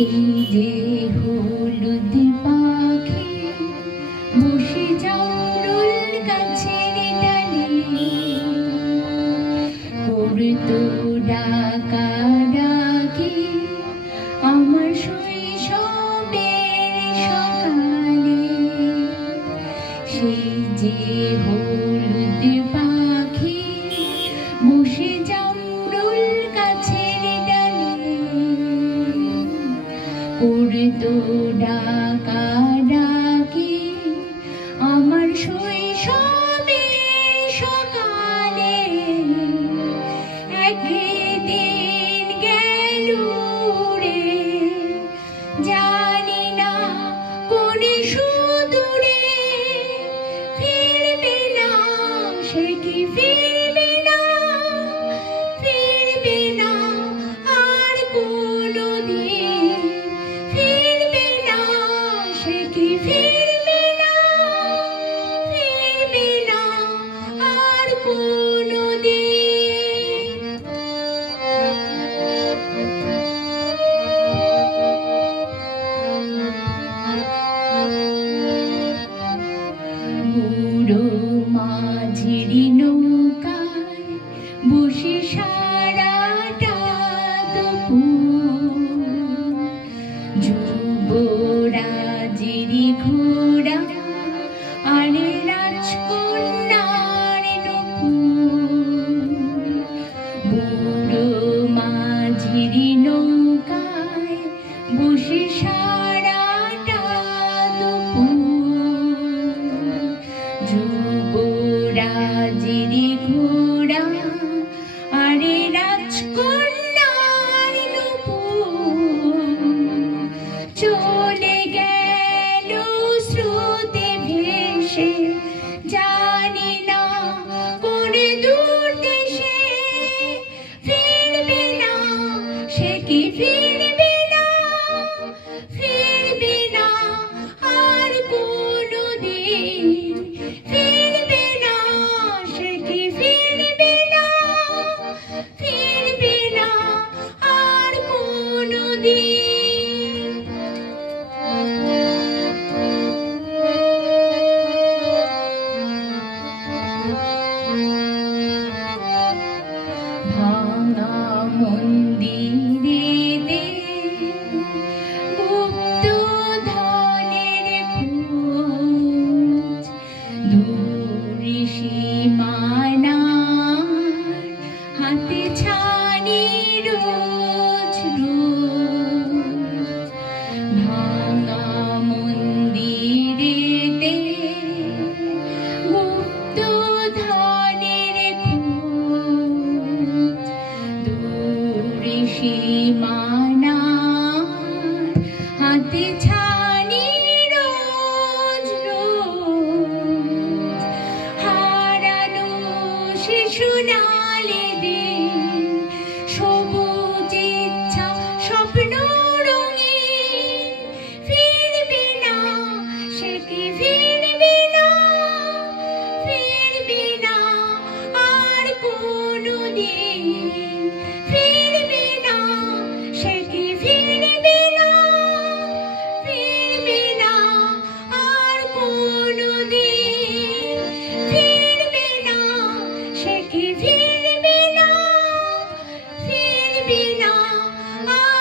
সেই যে হলুদ পাখি বসে জামরুল গাছের ডালে করতো ডাকাডাকি আমার শৈশবের সকালে। সেই যে হলুদ পাখি বসে জামরুল গাছের ডালে করতো ডাকাডাকি আমার শৈশবের সকালে। একদিন গেল রে জানি না কোন সুদূরে, ফিরবে না সে কি ফিরবে না, ফিরবে না আর কোনদিন, ফিরবে না সে কি ফিরবে না, ফিরবে না আর কোনদিন। বুড়ো মাঝির নৌকায় বসে সারাটা দুপুর যুবরাজের ঘোড়া আর রাজকন্যার নূপুর। বুড়ো মাঝির নৌকায় বসে সারাটা দুপুর যুবরাজের ঘোড়া আর রাজকন্যার নূপুর চলে গেল স্রোতে ভেসে, জানি না কোন দূর দেশে, ফিরবে না সে কি ফিরবে না, ফিরবে না আর কোনদিন, ফিরবে না সে কি ফিরবে না, ফিরবে না আর কোনদিন। ভাঙা মন্দিরেতে গুপ্ত ধনের খোঁজ, দূর সীমানার হাতে ছানি রোজ রোজ। ভাঙা মন্দিরেতে গুপ্ত ধনের খোঁজ, দূর সীমানার হাতে ছানি রোজ রোজ। হারানো সে সোনালি দিন, সবুজ ইচ্ছা স্বপ্ন রঙিন, ফিরবে না সে কি ফিরবে না, ফিরবে না আর কোনদিন, ফিরবে না সে কি ফিরবে না, ফিরবে না আর কোনদিন, ফিরবে না সে কি ফিরবে না, ফিরবে না আর